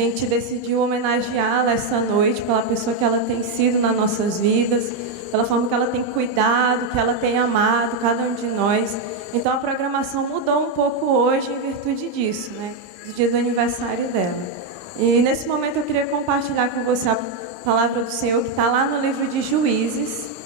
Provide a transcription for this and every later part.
A gente decidiu homenageá-la essa noite pela pessoa que ela tem sido nas nossas vidas, pela forma que ela tem cuidado, que ela tem amado cada um de nós. Então a programação mudou um pouco hoje em virtude disso, né? Do dia do aniversário dela. E nesse momento eu queria compartilhar com você a palavra do Senhor que está lá no livro de Juízes.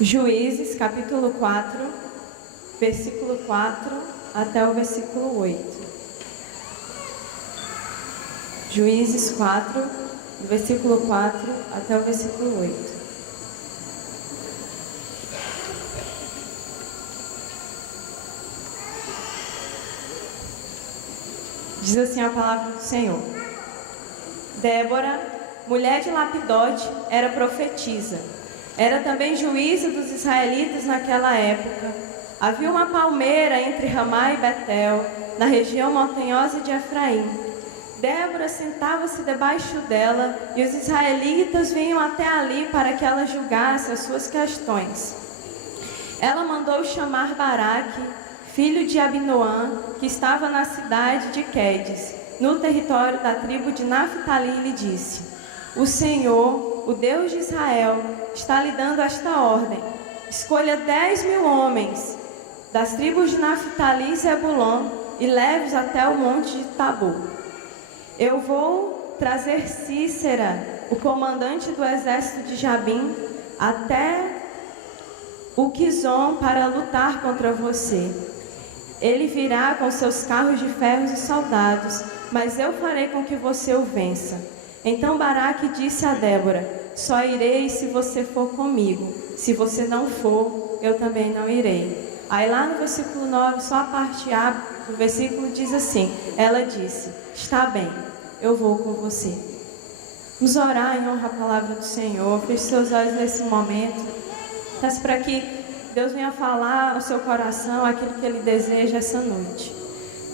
Juízes, capítulo 4, versículo 4 até o versículo 8. Juízes 4, do versículo 4 até o versículo 8. Diz assim a palavra do Senhor. Débora, mulher de Lapidote, era profetisa. Era também juíza dos israelitas naquela época. Havia uma palmeira entre Ramá e Betel, na região montanhosa de Efraim. Débora sentava-se debaixo dela, e os israelitas vinham até ali para que ela julgasse as suas questões. Ela mandou chamar Baraque, filho de Abinoam, que estava na cidade de Quedes, no território da tribo de Naftali, e lhe disse: O Senhor, o Deus de Israel, está lhe dando esta ordem: escolha 10.000 homens das tribos de Naftali e Zebulon e leve-os até o monte de Tabor. Eu vou trazer Cícera, o comandante do exército de Jabim, até o Quizon para lutar contra você. Ele virá com seus carros de ferro e soldados, mas eu farei com que você o vença. Então Baraque disse a Débora: só irei se você for comigo. Se você não for, eu também não irei. Aí lá no versículo 9, só a parte A do versículo diz assim: ela disse: está bem, eu vou com você. Vamos orar em honra à palavra do Senhor. Feche seus olhos nesse momento. Peço para que Deus venha falar ao seu coração aquilo que Ele deseja essa noite.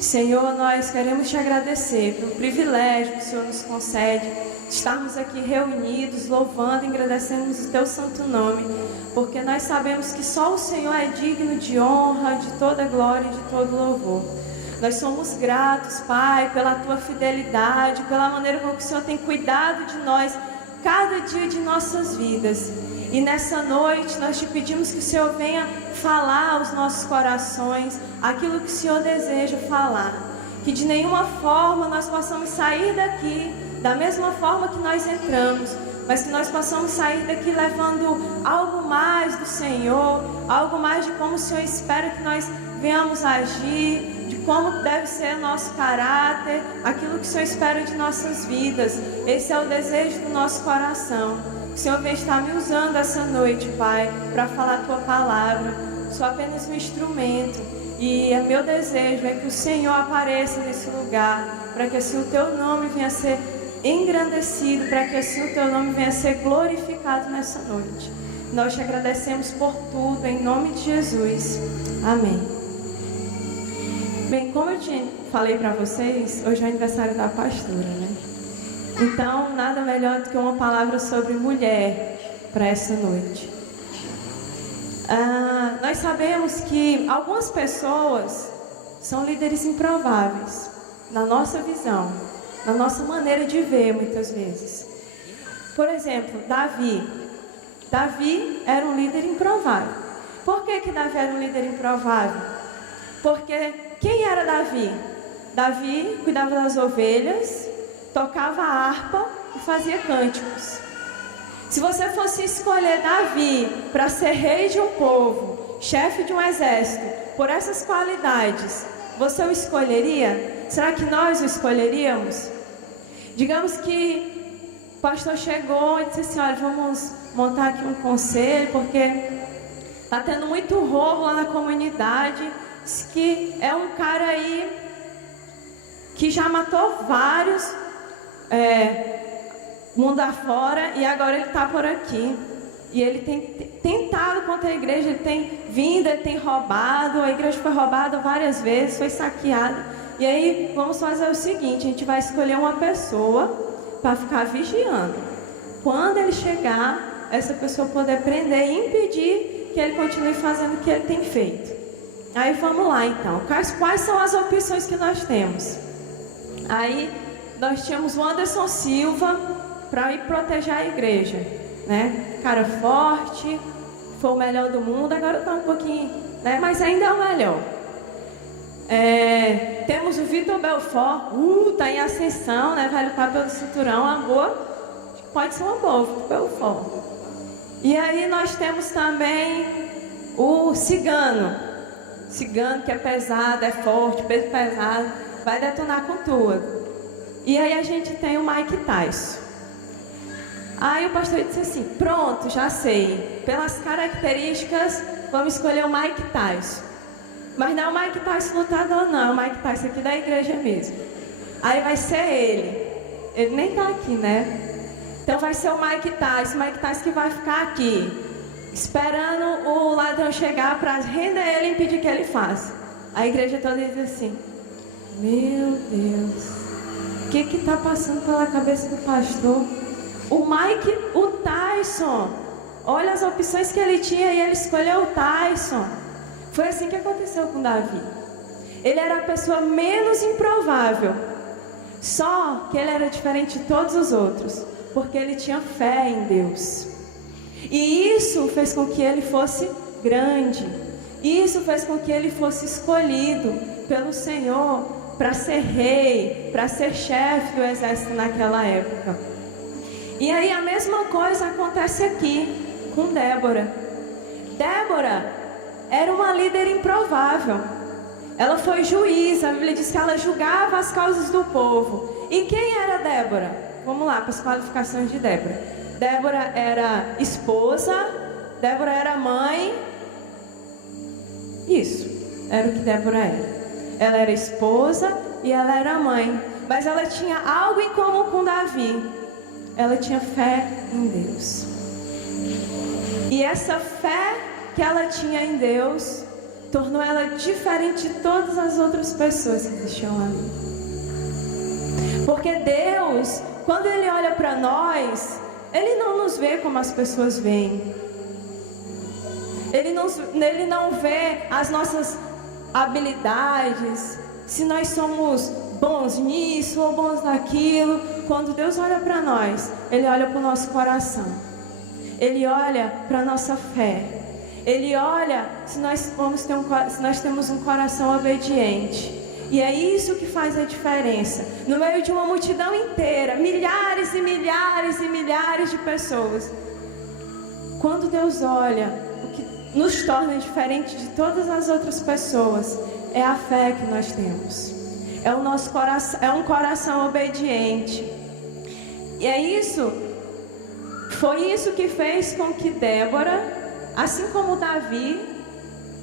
Senhor, nós queremos te agradecer pelo privilégio que o Senhor nos concede de estarmos aqui reunidos, louvando e agradecendo o teu santo nome, porque nós sabemos que só o Senhor é digno de honra, de toda glória e de todo louvor. Nós somos gratos, Pai, pela tua fidelidade, pela maneira como o Senhor tem cuidado de nós cada dia de nossas vidas. E nessa noite nós te pedimos que o Senhor venha falar aos nossos corações aquilo que o Senhor deseja falar. Que de nenhuma forma nós possamos sair daqui da mesma forma que nós entramos, mas que nós possamos sair daqui levando algo mais do Senhor, algo mais de como o Senhor espera que nós venhamos agir, de como deve ser nosso caráter, aquilo que o Senhor espera de nossas vidas. Esse é o desejo do nosso coração. O Senhor vem estar me usando essa noite, Pai, para falar a tua palavra. Sou apenas um instrumento. E meu desejo é que o Senhor apareça nesse lugar, para que assim o teu nome venha a ser engrandecido, para que assim o teu nome venha a ser glorificado nessa noite. Nós te agradecemos por tudo, em nome de Jesus. Amém. Bem, como eu falei para vocês, hoje é o aniversário da pastora, né? Então, nada melhor do que uma palavra sobre mulher para essa noite. Nós sabemos que algumas pessoas são líderes improváveis, na nossa visão, na nossa maneira de ver, muitas vezes. Por exemplo, Davi. Davi era um líder improvável. Por que Davi era um líder improvável? Porque quem era Davi? Davi cuidava das ovelhas, tocava a harpa e fazia cânticos. Se você fosse escolher Davi para ser rei de um povo, chefe de um exército, por essas qualidades, você o escolheria? Será que nós o escolheríamos? Digamos que o pastor chegou e disse assim: olha, vamos montar aqui um conselho, porque está tendo muito roubo lá na comunidade. Diz que é um cara aí que já matou vários mundo afora, e agora ele está por aqui. E ele tem tentado contra a igreja, ele tem vindo, ele tem roubado, a igreja foi roubada várias vezes, foi saqueada. E aí vamos fazer o seguinte: a gente vai escolher uma pessoa para ficar vigiando. Quando ele chegar, essa pessoa poder prender e impedir que ele continue fazendo o que ele tem feito. Aí vamos lá então. Quais são as opções que nós temos? Aí nós tínhamos o Anderson Silva para ir proteger a igreja, né? Cara forte, foi o melhor do mundo, agora está um pouquinho, né? Mas ainda é o melhor. Temos o Vitor Belfort, tá em ascensão, né? Vai lutar pelo cinturão, uma boa, pode ser uma boa, o Vitor Belfort. E aí nós temos também o Cigano que é pesado, é forte, peso pesado, vai detonar com tudo. E aí a gente tem o Mike Tyson. Aí o pastor disse assim, pronto, já sei, pelas características, vamos escolher o Mike Tyson. Mas não é o Mike Tyson lutador não, é o Mike Tyson aqui da igreja mesmo. Aí vai ser ele nem tá aqui, né? Então vai ser o Mike Tyson que vai ficar aqui, esperando o ladrão chegar para render ele e impedir que ele faça. A igreja toda diz assim, meu Deus, o que está passando pela cabeça do pastor? O Tyson, olha as opções que ele tinha e ele escolheu o Tyson. Foi assim que aconteceu com Davi. Ele era a pessoa menos improvável, só que ele era diferente de todos os outros, porque ele tinha fé em Deus. E isso fez com que ele fosse grande. Isso fez com que ele fosse escolhido pelo Senhor para ser rei, para ser chefe do exército naquela época. E aí a mesma coisa acontece aqui com Débora. Débora era uma líder improvável. Ela foi juíza, a Bíblia diz que ela julgava as causas do povo. E quem era Débora? Vamos lá para as qualificações de Débora. Débora era esposa, Débora era mãe. Isso, era o que Débora era. Ela era esposa e ela era mãe. Mas ela tinha algo em comum com Davi. Ela tinha fé em Deus. E essa fé que ela tinha em Deus tornou ela diferente de todas as outras pessoas que existiam ali. Porque Deus, quando Ele olha para nós, Ele não nos vê como as pessoas veem. Ele não vê as nossas habilidades, se nós somos bons nisso ou bons naquilo. Quando Deus olha para nós, Ele olha para o nosso coração. Ele olha para a nossa fé. Ele olha se nós temos um coração obediente. E é isso que faz a diferença. No meio de uma multidão inteira, milhares e milhares e milhares de pessoas. Quando Deus olha, o que nos torna diferente de todas as outras pessoas é a fé que nós temos. É o nosso coração, é um coração obediente. E é isso, foi isso que fez com que Débora, assim como Davi,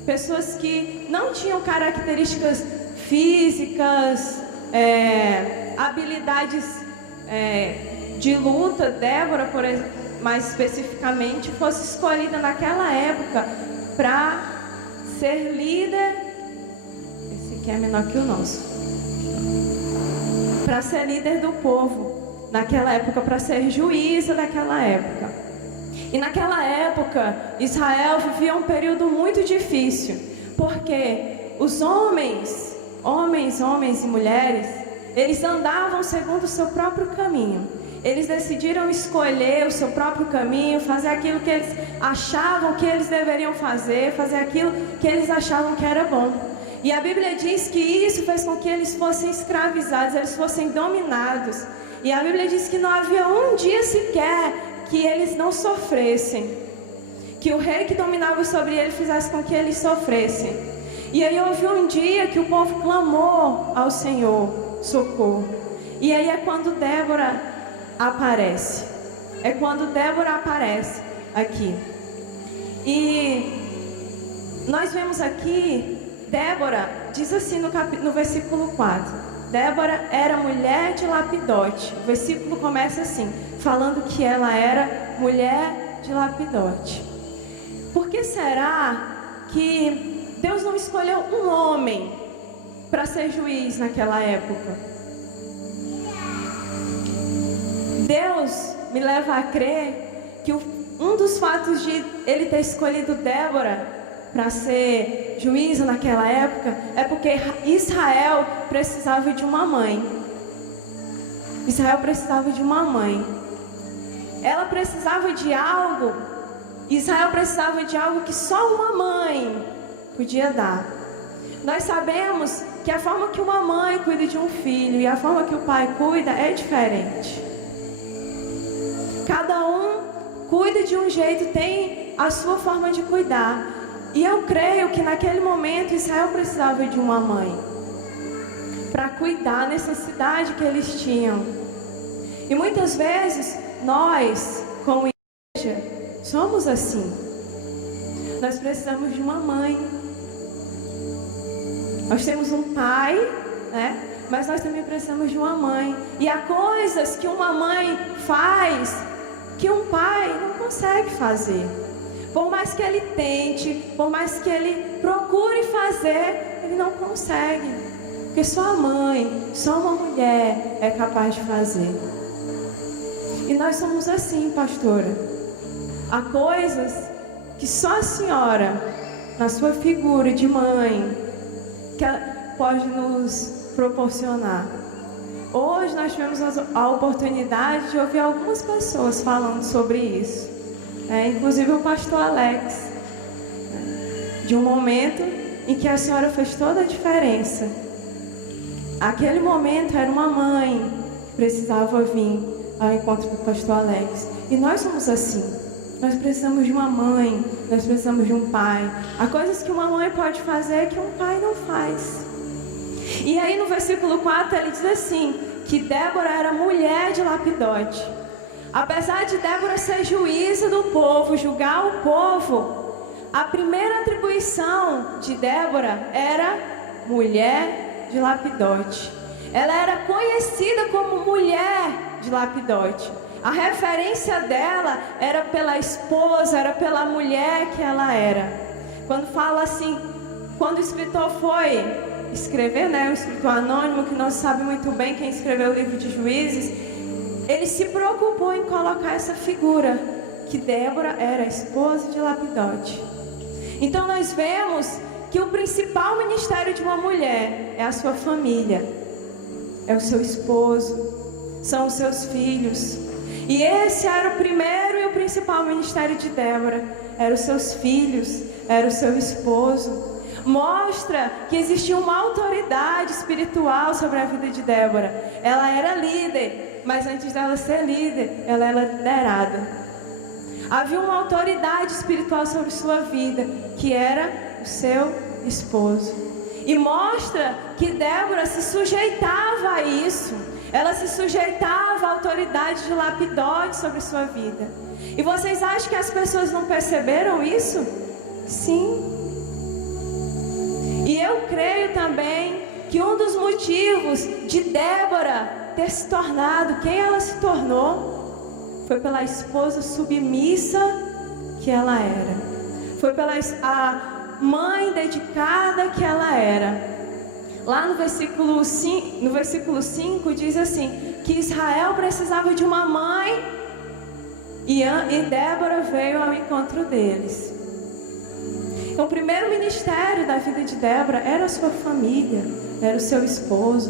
pessoas que não tinham características físicas, habilidades de luta, Débora, por exemplo, mais especificamente, fosse escolhida naquela época para ser líder. Esse aqui é menor que o nosso. Para ser líder do povo naquela época, para ser juíza naquela época. E naquela época, Israel vivia um período muito difícil, porque os homens e mulheres, eles andavam segundo o seu próprio caminho. Eles decidiram escolher o seu próprio caminho, fazer aquilo que eles achavam que eles deveriam fazer aquilo que eles achavam que era bom. E a Bíblia diz que isso fez com que eles fossem escravizados, eles fossem dominados. E a Bíblia diz que não havia um dia sequer que eles não sofressem, que o rei que dominava sobre eles fizesse com que eles sofressem. E aí houve um dia que o povo clamou ao Senhor socorro. E aí é quando Débora aparece. É quando Débora aparece aqui. E nós vemos aqui, Débora diz assim no versículo 4. Débora era mulher de Lapidote. O versículo começa assim, falando que ela era mulher de Lapidote. Por que será que Deus não escolheu um homem para ser juiz naquela época? Deus me leva a crer que um dos fatos de Ele ter escolhido Débora para ser juíza naquela época é porque Israel precisava de uma mãe. Israel precisava de uma mãe. Ela precisava de algo. Israel precisava de algo que só uma mãe podia dar. Nós sabemos que a forma que uma mãe cuida de um filho e a forma que o pai cuida é diferente. Cada um cuida de um jeito, tem a sua forma de cuidar. E eu creio que naquele momento Israel precisava de uma mãe para cuidar da necessidade que eles tinham. E muitas vezes nós, como igreja, somos assim. Nós precisamos de uma mãe. Nós temos um pai, né? Mas nós também precisamos de uma mãe. E há coisas que uma mãe faz que um pai não consegue fazer. Por mais que ele tente, por mais que ele procure fazer, ele não consegue. Porque só a mãe, só uma mulher é capaz de fazer. E nós somos assim, pastora. Há coisas que só a senhora, na sua figura de mãe, que ela pode nos proporcionar. Hoje nós tivemos a oportunidade de ouvir algumas pessoas falando sobre isso. Inclusive o pastor Alex. De um momento em que a senhora fez toda a diferença. Aquele momento era uma mãe que precisava vir ao encontro do pastor Alex. E nós somos assim. Nós precisamos de uma mãe, nós precisamos de um pai. Há coisas que uma mãe pode fazer que um pai não faz. E aí no versículo 4 ele diz assim, que Débora era mulher de Lapidote. Apesar de Débora ser juíza do povo, julgar o povo, a primeira atribuição de Débora era mulher de Lapidote. Ela era conhecida como mulher de Lapidote. A referência dela era pela esposa, era pela mulher que ela era. Quando fala assim, quando o escritor foi escrever, o escritor anônimo, que não sabe muito bem quem escreveu o livro de Juízes, ele se preocupou em colocar essa figura, que Débora era a esposa de Lapidote. Então nós vemos que o principal ministério de uma mulher é a sua família, é o seu esposo, são os seus filhos. E esse era o primeiro e o principal ministério de Débora, eram os seus filhos, era o seu esposo. Mostra que existia uma autoridade espiritual sobre a vida de Débora. Ela era líder, mas antes dela ser líder, ela era liderada. Havia uma autoridade espiritual sobre sua vida, que era o seu esposo. E mostra que Débora se sujeitava a isso. Ela se sujeitava à autoridade de Lapidote sobre sua vida. E vocês acham que as pessoas não perceberam isso? Sim. E eu creio também que um dos motivos de Débora ter se tornado quem ela se tornou foi pela esposa submissa que ela era. Foi pela a mãe dedicada que ela era. Lá no versículo 5 diz assim, que Israel precisava de uma mãe e Débora veio ao encontro deles. Então, o primeiro ministério da vida de Débora era a sua família, era o seu esposo.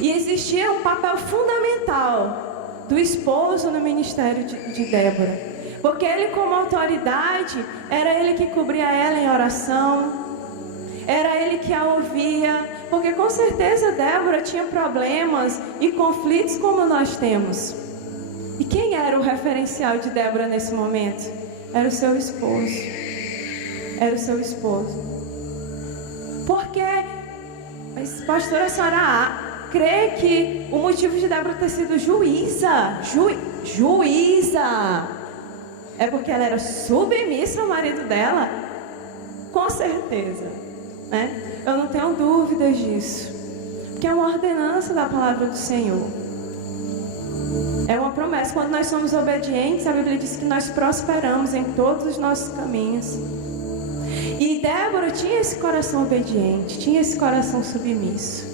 E existia um papel fundamental do esposo no ministério de Débora. Porque ele, como autoridade, era ele que cobria ela em oração, era ele que a ouvia. Porque com certeza Débora tinha problemas e conflitos como nós temos. E quem era o referencial de Débora nesse momento? Era o seu esposo. Era o seu esposo. Porque, mas pastora, a senhora crê que o motivo de Débora ter sido juíza é porque ela era submissa ao marido dela? Com certeza, né? Eu não tenho dúvidas disso. Porque é uma ordenança da palavra do Senhor. É uma promessa. Quando nós somos obedientes, a Bíblia diz que nós prosperamos em todos os nossos caminhos. E Débora tinha esse coração obediente, tinha esse coração submisso.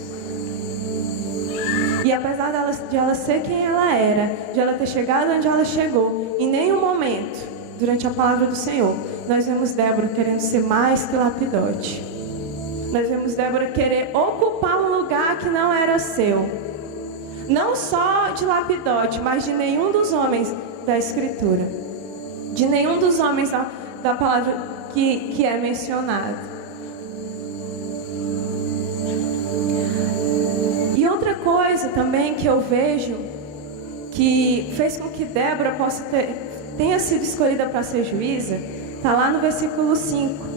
E apesar de ela ser quem ela era, de ela ter chegado onde ela chegou, em nenhum momento, durante a palavra do Senhor, nós vemos Débora querendo ser mais que Lapidote. Nós vemos Débora querer ocupar um lugar que não era seu. Não só de Lapidote, mas de nenhum dos homens da Escritura. De nenhum dos homens da palavra que é mencionado. E outra coisa também que eu vejo que fez com que Débora tenha sido escolhida para ser juíza, está lá no versículo 5.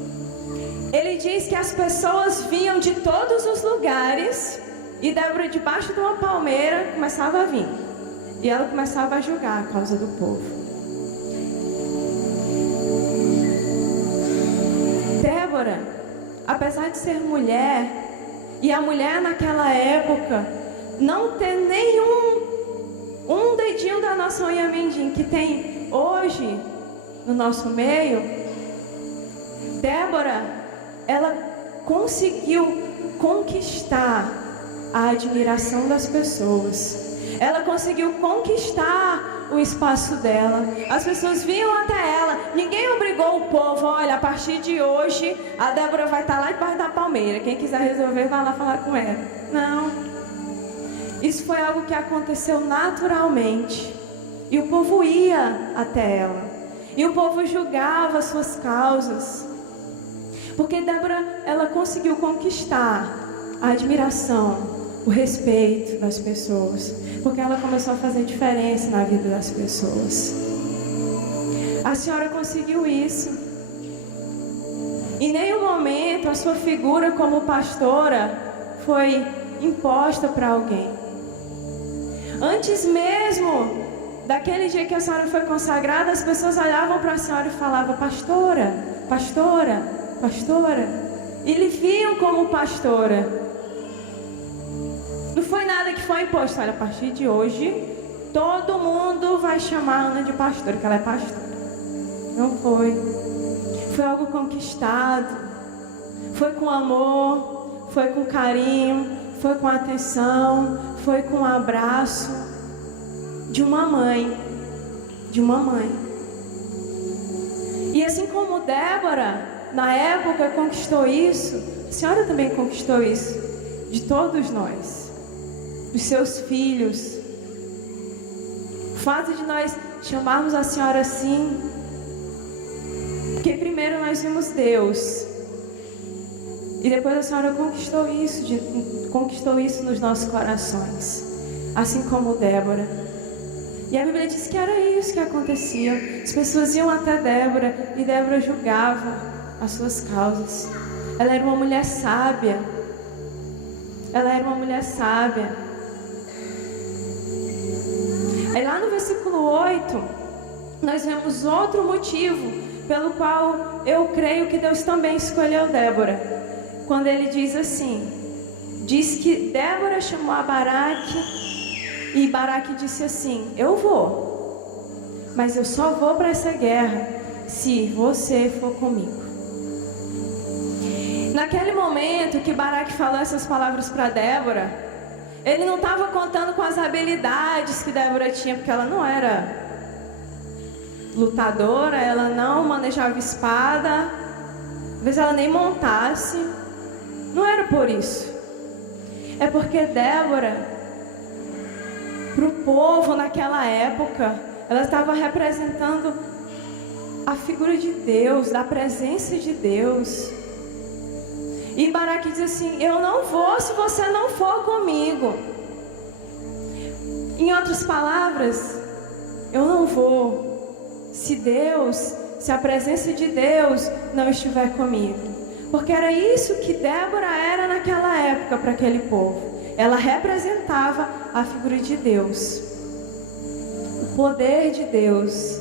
Ele diz que as pessoas vinham de todos os lugares e Débora, debaixo de uma palmeira, começava a vir. E ela começava a julgar a causa do povo. Débora, apesar de ser mulher, e a mulher naquela época não ter um dedinho da nação Iamindim que tem hoje no nosso meio, Débora, ela conseguiu conquistar a admiração das pessoas. Ela conseguiu conquistar o espaço dela. As pessoas vinham até ela. Ninguém obrigou o povo. Olha, a partir de hoje a Débora vai estar lá debaixo da palmeira. Quem quiser resolver, vai lá falar com ela. Não. Isso foi algo que aconteceu naturalmente. E o povo ia até ela. E o povo julgava as suas causas. Porque Débora, ela conseguiu conquistar a admiração, o respeito das pessoas. Porque ela começou a fazer diferença na vida das pessoas. A senhora conseguiu isso. Em nenhum momento a sua figura como pastora foi imposta para alguém. Antes mesmo daquele dia que a senhora foi consagrada, as pessoas olhavam para a senhora e falavam: pastora, pastora, pastora. E lhe viam como pastora. Não foi nada que foi imposto. Olha, a partir de hoje todo mundo vai chamar a Ana de pastora, que ela é pastora. Não foi. Foi algo conquistado. Foi com amor, foi com carinho, foi com atenção, foi com um abraço de uma mãe. De uma mãe. E assim como Débora na época conquistou isso, a senhora também conquistou isso de todos nós. Dos seus filhos. O fato de nós chamarmos a senhora assim, porque primeiro nós vimos Deus, e depois a senhora conquistou isso nos nossos corações, assim como Débora. E a Bíblia diz que era isso que acontecia. As pessoas iam até Débora e Débora julgava as suas causas. Ela era uma mulher sábia. Ela era uma mulher sábia. Aí lá no versículo 8, nós vemos outro motivo pelo qual eu creio que Deus também escolheu Débora. Quando ele diz assim, diz que Débora chamou a Baraque e Baraque disse assim: eu vou, mas eu só vou para essa guerra se você for comigo. Naquele momento que Baraque falou essas palavras para Débora, ele não estava contando com as habilidades que Débora tinha, porque ela não era lutadora, ela não manejava espada, talvez ela nem montasse. Não era por isso. É porque Débora, para o povo naquela época, ela estava representando a figura de Deus, da presença de Deus. E Baraque diz assim: eu não vou se você não for comigo. Em outras palavras, eu não vou se a presença de Deus não estiver comigo. Porque era isso que Débora era naquela época para aquele povo. Ela representava a figura de Deus, o poder de Deus.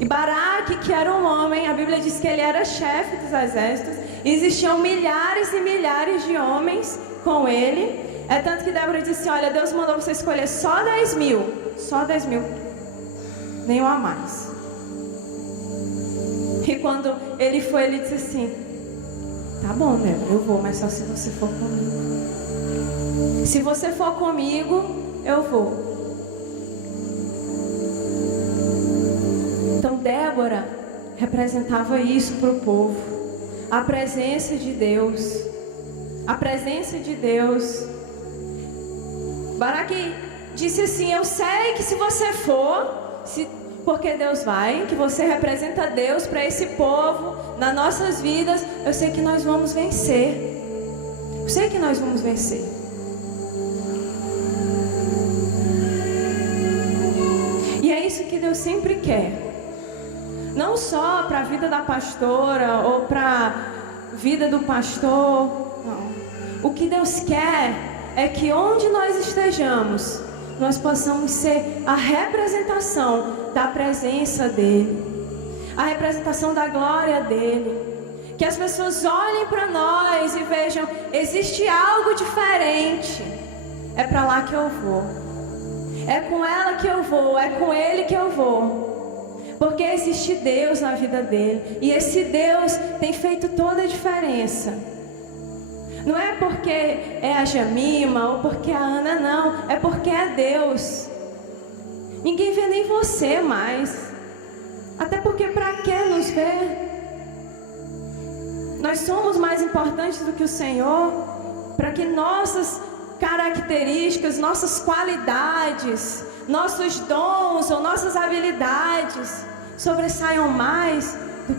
E Baraque, que era um homem, a Bíblia diz que ele era chefe dos exércitos. Existiam milhares e milhares de homens com ele. É tanto que Débora disse: olha, Deus mandou você escolher só 10 mil. Só 10 mil. Nenhum a mais. E quando ele foi, ele disse assim: Tá bom, Débora, eu vou, mas só se você for comigo. Se você for comigo, eu vou. Então Débora representava isso para o povo. A presença de Deus. A presença de Deus. Baraque disse assim: eu sei que se você for, porque Deus vai, que você representa Deus para esse povo, nas nossas vidas, eu sei que nós vamos vencer. Eu sei que nós vamos vencer. E é isso que Deus sempre quer. Não só para a vida da pastora ou para a vida do pastor. Não. O que Deus quer é que onde nós estejamos, nós possamos ser a representação da presença dEle, a representação da glória dEle. Que as pessoas olhem para nós e vejam: existe algo diferente. É para lá que eu vou. É com ela que eu vou. É com ele que eu vou. Porque existe Deus na vida dele. E esse Deus tem feito toda a diferença. Não é porque é a Jamima ou porque a Ana, não. É porque é Deus. Ninguém vê nem você mais. Até porque para que nos ver? Nós somos mais importantes do que o Senhor. Para que nossas características, nossas qualidades, nossos dons ou nossas habilidades sobressaiam mais do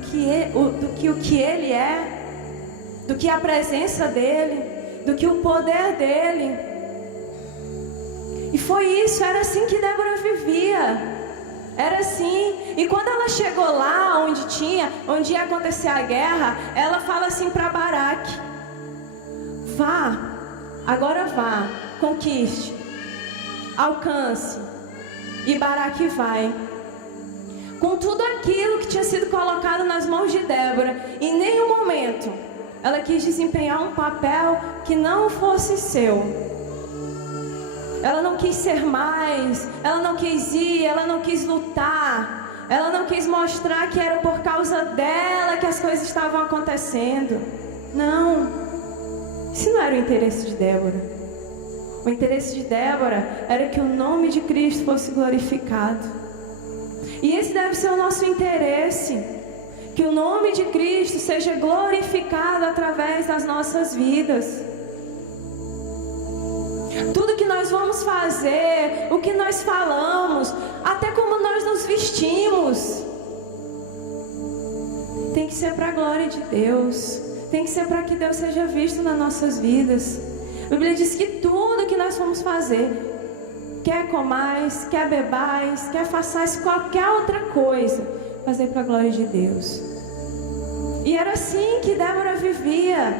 que o que Ele é, do que a presença dEle, do que o poder dEle. E foi isso, era assim que Débora vivia. Era assim. E quando ela chegou lá onde ia acontecer a guerra, ela fala assim para Baraque: vá, agora vá, conquiste, alcance. E Baraque vai. Com tudo aquilo que tinha sido colocado nas mãos de Débora, em nenhum momento ela quis desempenhar um papel que não fosse seu. Ela não quis ser mais, ela não quis ir, ela não quis lutar, ela não quis mostrar que era por causa dela que as coisas estavam acontecendo. Não, isso não era o interesse de Débora. O interesse de Débora era que o nome de Cristo fosse glorificado. E esse deve ser o nosso interesse. Que o nome de Cristo seja glorificado através das nossas vidas. Tudo que nós vamos fazer, o que nós falamos, até como nós nos vestimos, tem que ser para a glória de Deus. Tem que ser para que Deus seja visto nas nossas vidas. A Bíblia diz que tudo que nós vamos fazer, quer comais, quer bebais, quer façais qualquer outra coisa, fazer para a glória de Deus. E era assim que Débora vivia.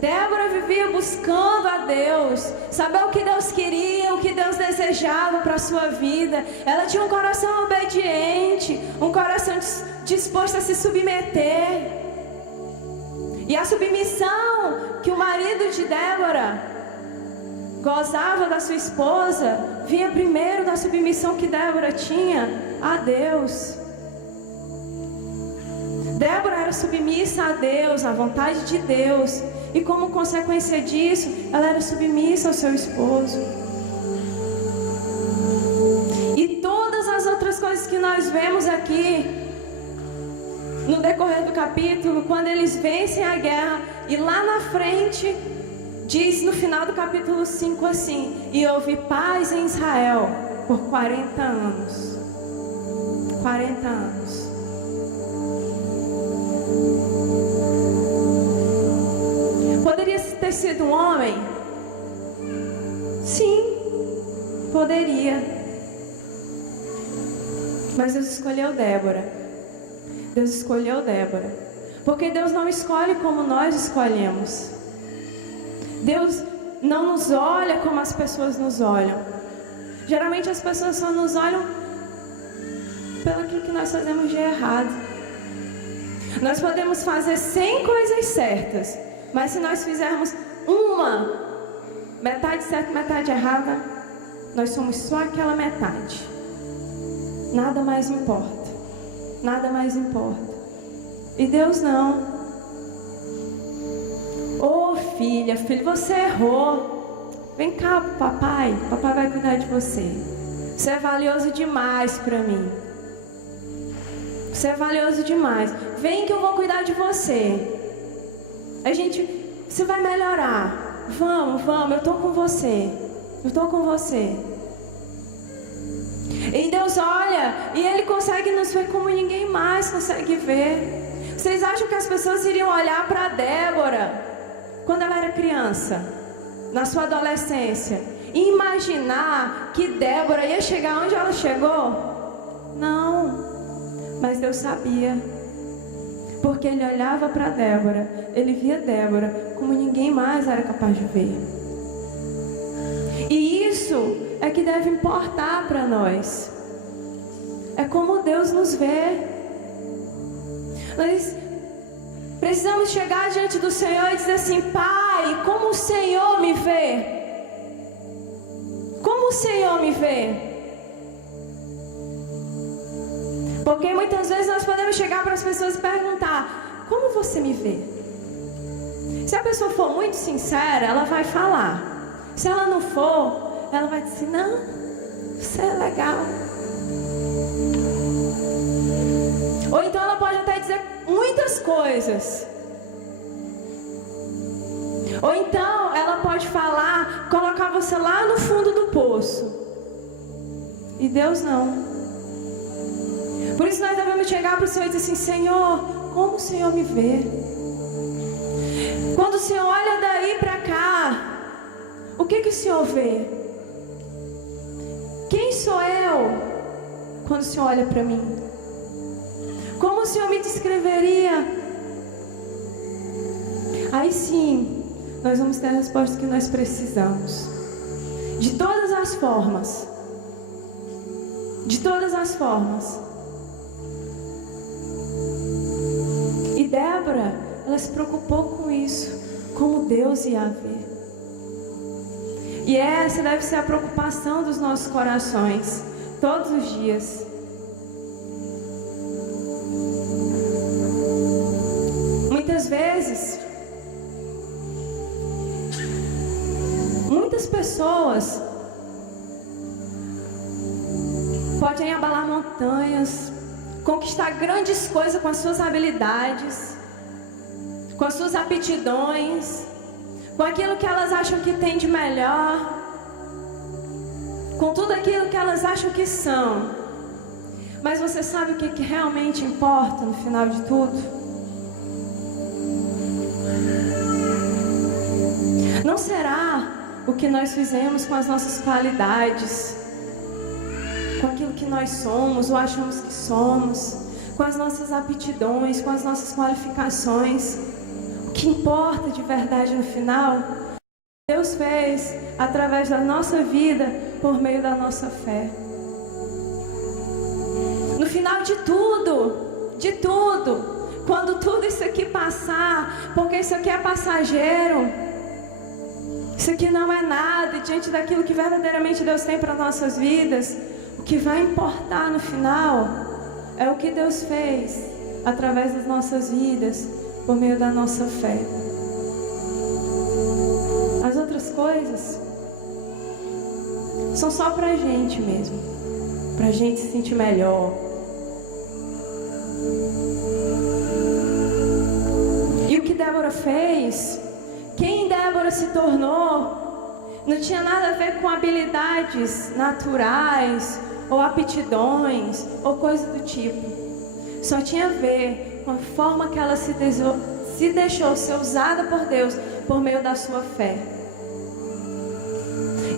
Débora vivia buscando a Deus, saber o que Deus queria, o que Deus desejava para a sua vida. Ela tinha um coração obediente, um coração disposto a se submeter. E a submissão que o marido de Débora gozava da sua esposa, vinha primeiro da submissão que Débora tinha a Deus. Débora era submissa a Deus, à vontade de Deus. E como consequência disso, ela era submissa ao seu esposo. E todas as outras coisas que nós vemos aqui, no decorrer do capítulo, quando eles vencem a guerra, e lá na frente, diz no final do capítulo 5 assim: e houve paz em Israel por 40 anos. 40 anos. Poderia ter sido um homem? Sim, poderia. Mas Deus escolheu Débora. Deus escolheu Débora. Porque Deus não escolhe como nós escolhemos. Deus não nos olha como as pessoas nos olham. Geralmente as pessoas só nos olham pelo aquilo que nós fazemos de errado. Nós podemos fazer 100 coisas certas, mas se nós fizermos uma, metade certa, metade errada, nós somos só aquela metade. Nada mais importa. Nada mais importa. E Deus não. filha, filho, você errou. Vem cá, papai vai cuidar de você. Você é valioso demais para mim. Você é valioso demais. Vem que eu vou cuidar de você. Você vai melhorar. Vamos, eu tô com você. Eu tô com você. E Deus olha e Ele consegue nos ver como ninguém mais consegue ver. Vocês acham que as pessoas iriam olhar para Débora quando ela era criança, na sua adolescência, e imaginar que Débora ia chegar onde ela chegou? Não. Mas Deus sabia, porque Ele olhava para Débora, Ele via Débora como ninguém mais era capaz de ver. E isso é que deve importar para nós. É como Deus nos vê. Nós precisamos chegar diante do Senhor e dizer assim: Pai, como o Senhor me vê? Como o Senhor me vê? Porque muitas vezes nós podemos chegar para as pessoas e perguntar: como você me vê? Se a pessoa for muito sincera, ela vai falar. Se ela não for, ela vai dizer: não, você é legal. Ou então ela pode até dizer muitas coisas. Ou então ela pode falar, colocar você lá no fundo do poço. E Deus não. Por isso nós devemos chegar para o Senhor e dizer assim: Senhor, como o Senhor me vê? Quando o Senhor olha daí para cá, o que o Senhor vê? Quem sou eu quando o Senhor olha para mim? Como o Senhor me descreveria? Aí sim, nós vamos ter a resposta que nós precisamos. De todas as formas. De todas as formas. E Débora, ela se preocupou com isso, como Deus ia ver. E essa deve ser a preocupação dos nossos corações, todos os dias. Muitas vezes, muitas pessoas podem abalar montanhas, conquistar grandes coisas com as suas habilidades, com as suas aptidões, com aquilo que elas acham que tem de melhor, com tudo aquilo que elas acham que são. Mas você sabe o que realmente importa no final de tudo? Não será o que nós fizemos com as nossas qualidades, com aquilo que nós somos ou achamos que somos, com as nossas aptidões, com as nossas qualificações. O que importa de verdade no final, Deus fez através da nossa vida, por meio da nossa fé. No final de tudo, quando tudo isso aqui passar, porque isso aqui é passageiro, isso aqui não é nada diante daquilo que verdadeiramente Deus tem para nossas vidas. O que vai importar no final é o que Deus fez através das nossas vidas, por meio da nossa fé. As outras coisas são só pra gente mesmo, pra gente se sentir melhor. E o que Débora fez, quem Débora se tornou, não tinha nada a ver com habilidades naturais ou aptidões ou coisa do tipo. Só tinha a ver com a forma que ela se deixou ser usada por Deus por meio da sua fé.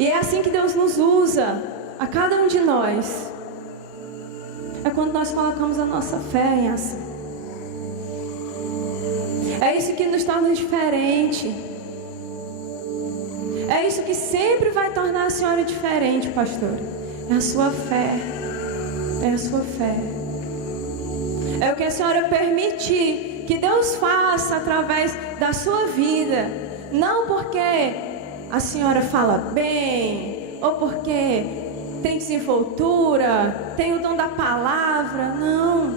E é assim que Deus nos usa, a cada um de nós. É quando nós colocamos a nossa fé em ação. É isso que nos torna diferente. É isso que sempre vai tornar a senhora diferente, pastora. É a sua fé. É a sua fé. É o que a senhora permitir que Deus faça através da sua vida. Não porque a senhora fala bem, ou porque tem desenvoltura, tem o dom da palavra. Não.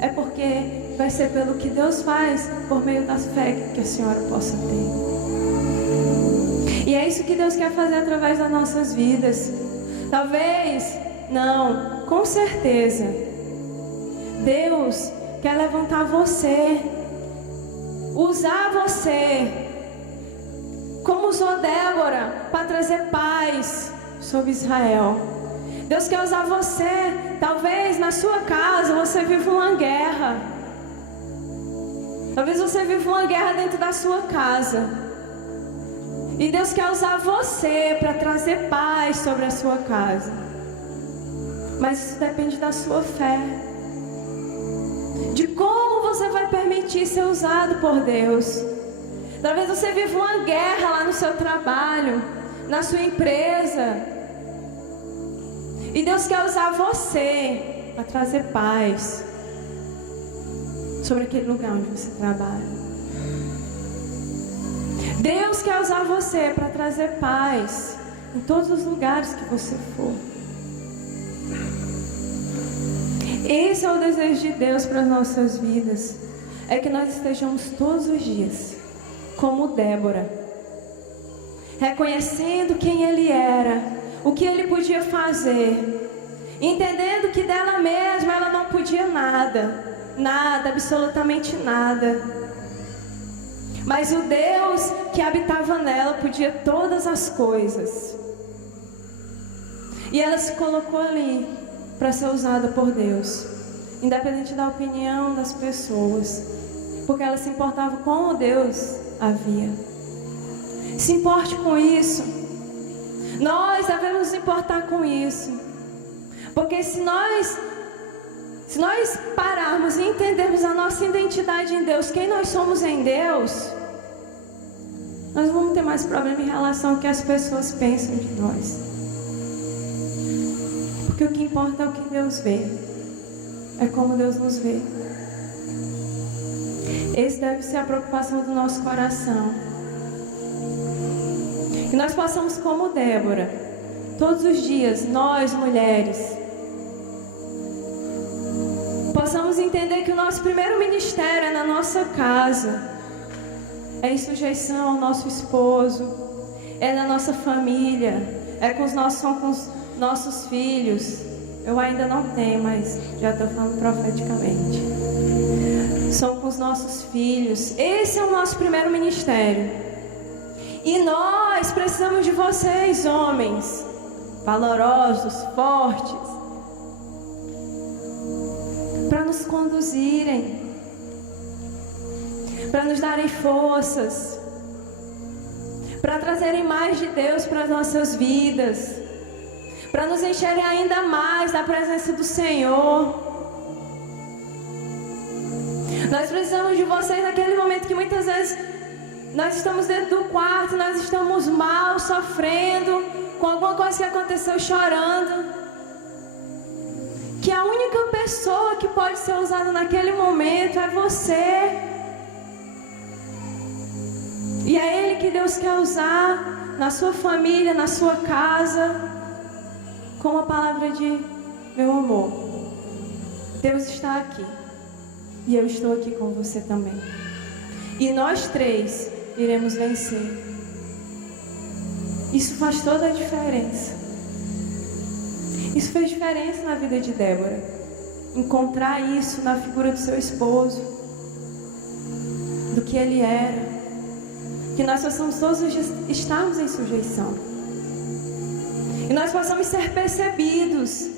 É porque vai ser pelo que Deus faz, por meio da fé que a senhora possa ter. Deus quer fazer através das nossas vidas. Talvez, não, com certeza, Deus quer levantar você, usar você, como usou Débora, para trazer paz sobre Israel. Deus quer usar você. Talvez na sua casa você vive uma guerra. Talvez você vive uma guerra dentro da sua casa. E Deus quer usar você para trazer paz sobre a sua casa. Mas isso depende da sua fé, de como você vai permitir ser usado por Deus. Talvez você viva uma guerra lá no seu trabalho, na sua empresa. E Deus quer usar você para trazer paz sobre aquele lugar onde você trabalha. Deus quer usar você para trazer paz em todos os lugares que você for. Esse é o desejo de Deus para as nossas vidas. É que nós estejamos todos os dias como Débora, reconhecendo quem Ele era, o que Ele podia fazer, entendendo que dela mesma ela não podia nada, nada, absolutamente nada. Mas o Deus que habitava nela podia todas as coisas. E ela se colocou ali para ser usada por Deus, independente da opinião das pessoas, porque ela se importava com o Deus havia. Se importe com isso. Nós devemos nos importar com isso, porque se nós pararmos e entendermos a nossa identidade em Deus, quem nós somos em Deus, nós não vamos ter mais problema em relação ao que as pessoas pensam de nós. Porque o que importa é o que Deus vê, é como Deus nos vê. Esse deve ser a preocupação do nosso coração. Que nós possamos, como Débora, todos os dias, nós mulheres, possamos entender que o nosso primeiro ministério é na nossa casa, é em sujeição ao nosso esposo, é na nossa família, são com os nossos filhos. Eu ainda não tenho, mas já estou falando profeticamente. São com os nossos filhos. Esse é o nosso primeiro ministério. E nós precisamos de vocês, homens, valorosos, fortes, para nos conduzirem, para nos darem forças, para trazerem mais de Deus para as nossas vidas, para nos encherem ainda mais da presença do Senhor. Nós precisamos de vocês naquele momento que muitas vezes nós estamos dentro do quarto, nós estamos mal, sofrendo com alguma coisa que aconteceu, chorando. Que a única pessoa que pode ser usada naquele momento é você. E é Ele que Deus quer usar na sua família, na sua casa, com a palavra de: meu amor, Deus está aqui. E eu estou aqui com você também. E nós três iremos vencer. Isso faz toda a diferença. Isso fez diferença na vida de Débora. Encontrar isso na figura do seu esposo, do que ele era. Que nós possamos todos os dias estarmos em sujeição. E nós possamos ser percebidos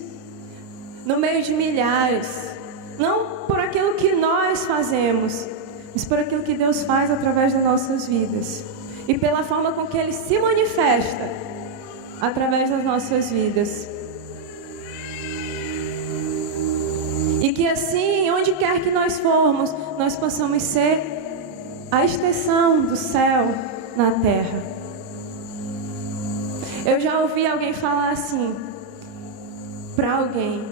no meio de milhares. Não por aquilo que nós fazemos, mas por aquilo que Deus faz através das nossas vidas. E pela forma com que Ele se manifesta através das nossas vidas. E que assim, onde quer que nós formos, nós possamos ser a extensão do céu na terra. Eu já ouvi alguém falar assim para alguém: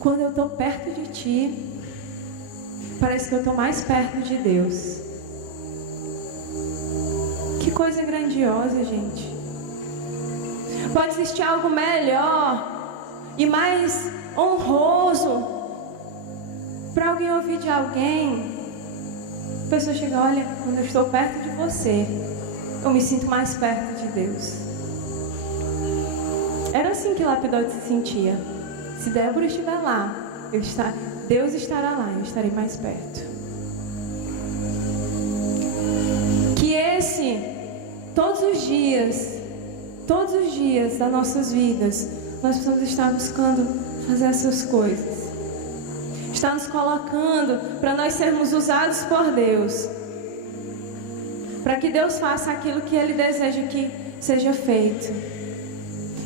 quando eu estou perto de ti, parece que eu estou mais perto de Deus. Que coisa grandiosa, gente. Pode existir algo melhor e mais honroso para alguém ouvir de alguém. A pessoa chega: olha, quando eu estou perto de você, eu me sinto mais perto de Deus. Era assim que Lapidote se sentia. Se Débora estiver lá, Deus estará lá, eu estarei mais perto. Que todos os dias das nossas vidas, nós precisamos estar buscando fazer essas coisas. Está nos colocando para nós sermos usados por Deus. Para que Deus faça aquilo que Ele deseja que seja feito.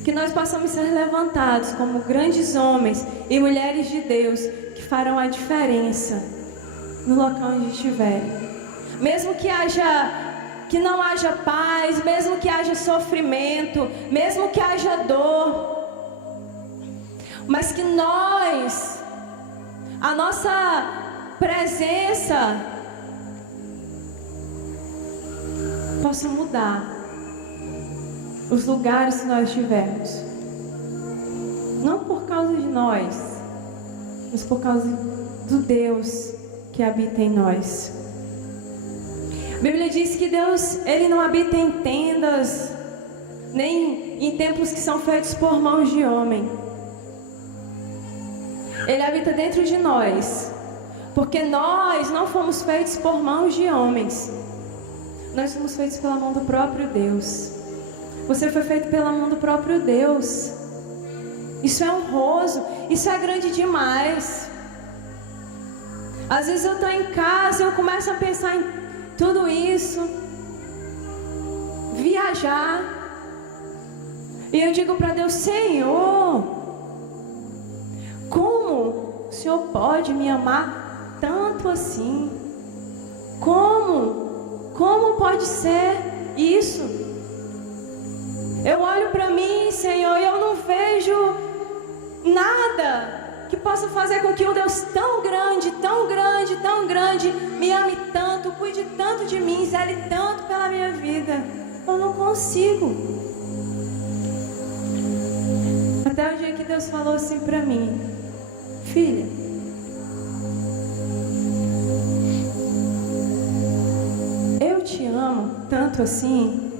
Que nós possamos ser levantados como grandes homens e mulheres de Deus que farão a diferença no local onde estiverem. Mesmo que não haja paz, mesmo que haja sofrimento, mesmo que haja dor, mas que a nossa presença possa mudar os lugares que nós estivermos. Não por causa de nós, mas por causa do Deus que habita em nós. A Bíblia diz que Deus, Ele não habita em tendas, nem em templos que são feitos por mãos de homem. Ele habita dentro de nós, porque nós não fomos feitos por mãos de homens. Nós fomos feitos pela mão do próprio Deus. Você foi feito pela mão do próprio Deus. Isso é honroso, isso é grande demais. Às vezes eu estou em casa e eu começo a pensar em tudo isso, viajar, e eu digo para Deus: Senhor, como o Senhor pode me amar tanto assim? Como pode ser isso? Eu olho para mim, Senhor, e eu não vejo nada que possa fazer com que um Deus tão grande, tão grande, tão grande me ame tanto, cuide tanto de mim, zele tanto pela minha vida. Eu não consigo. Até o dia que Deus falou assim para mim: filha, eu te amo tanto assim,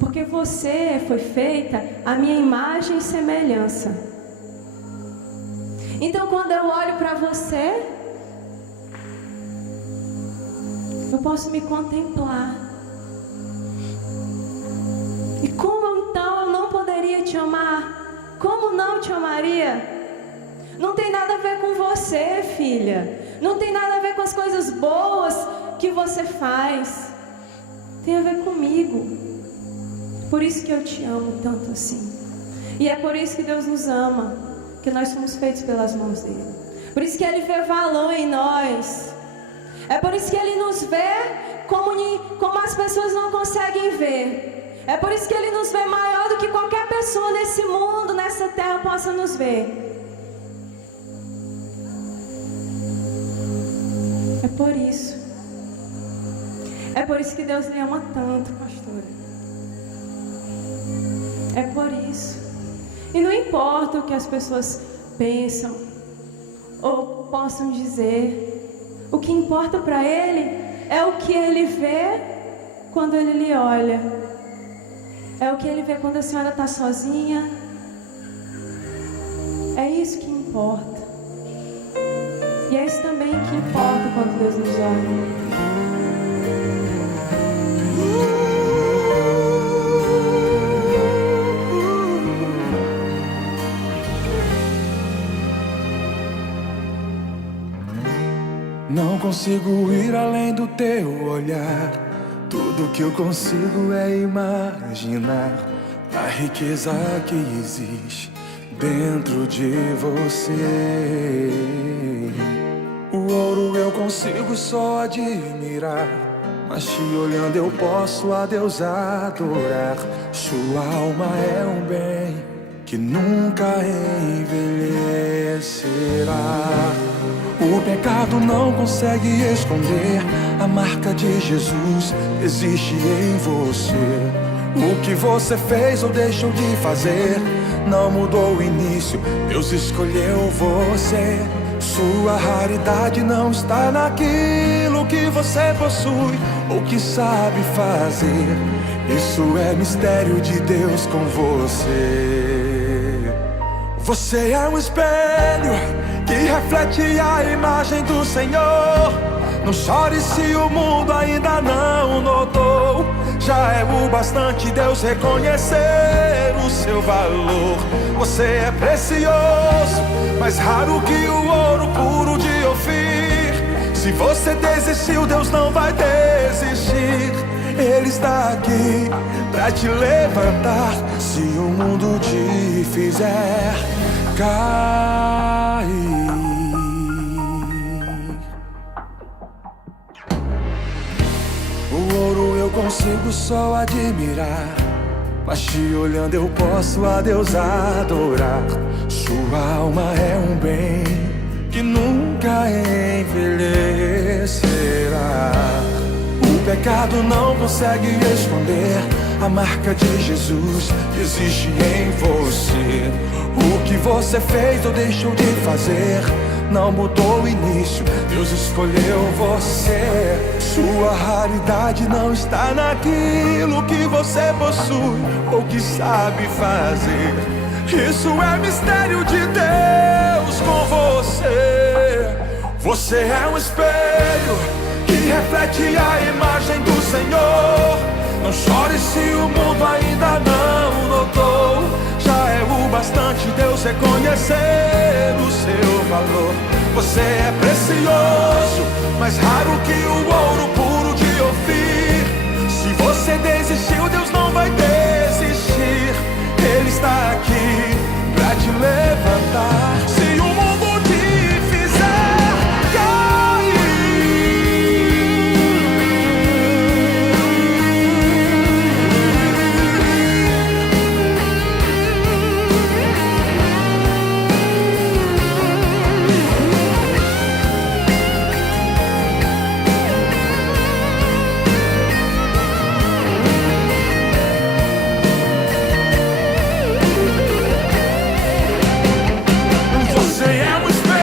porque você foi feita à minha imagem e semelhança. Então quando eu olho para você, eu posso me contemplar. E como então eu não poderia te amar? Como não te amaria? Não tem nada a ver com você, filha. Não tem nada a ver com as coisas boas que você faz. Tem a ver comigo. Por isso que eu te amo tanto assim. E é por isso que Deus nos ama, que nós somos feitos pelas mãos dele. Por isso que ele vê valor em nós. É por isso que ele nos vê como as pessoas não conseguem ver. É por isso que ele nos vê maior do que qualquer pessoa nesse mundo, nessa terra possa nos ver. É por isso. É por isso que Deus lhe ama tanto, pastora. É por isso. E não importa o que as pessoas pensam ou possam dizer. O que importa para Ele é o que Ele vê quando Ele lhe olha. É o que Ele vê quando a senhora está sozinha. É isso que importa. E é isso também que importa quando Deus nos olha. Não consigo ir além do teu olhar. Tudo que eu consigo é imaginar a riqueza que existe dentro de você. O ouro eu consigo só admirar, mas te olhando eu posso a Deus adorar. Sua alma é um bem que nunca envelhecerá. O pecado não consegue esconder a marca de Jesus existe em você. O que você fez ou deixou de fazer não mudou o início, Deus escolheu você. Sua raridade não está naquilo que você possui ou que sabe fazer. Isso é mistério de Deus com você. Você é um espelho que reflete a imagem do Senhor. Não chore se o mundo ainda não notou. Já é o bastante Deus reconhecer o seu valor. Você é precioso, mais raro que o ouro puro de Ofir. Se você desistiu, Deus não vai desistir. Ele está aqui pra te levantar se o mundo te fizer cair. O ouro eu consigo só admirar, mas te olhando eu posso a Deus adorar. Sua alma é um bem que nunca envelhecerá. O pecado não consegue esconder a marca de Jesus que existe em você. O que você fez ou deixou de fazer não mudou o início, Deus escolheu você. Sua raridade não está naquilo que você possui ou que sabe fazer. Isso é mistério de Deus com você. Você é um espelho que reflete a imagem do Senhor. Não chore se o mundo ainda não notou. Já é o bastante Deus reconhecer o seu valor. Você é precioso, mais raro que o ouro puro de Ofir.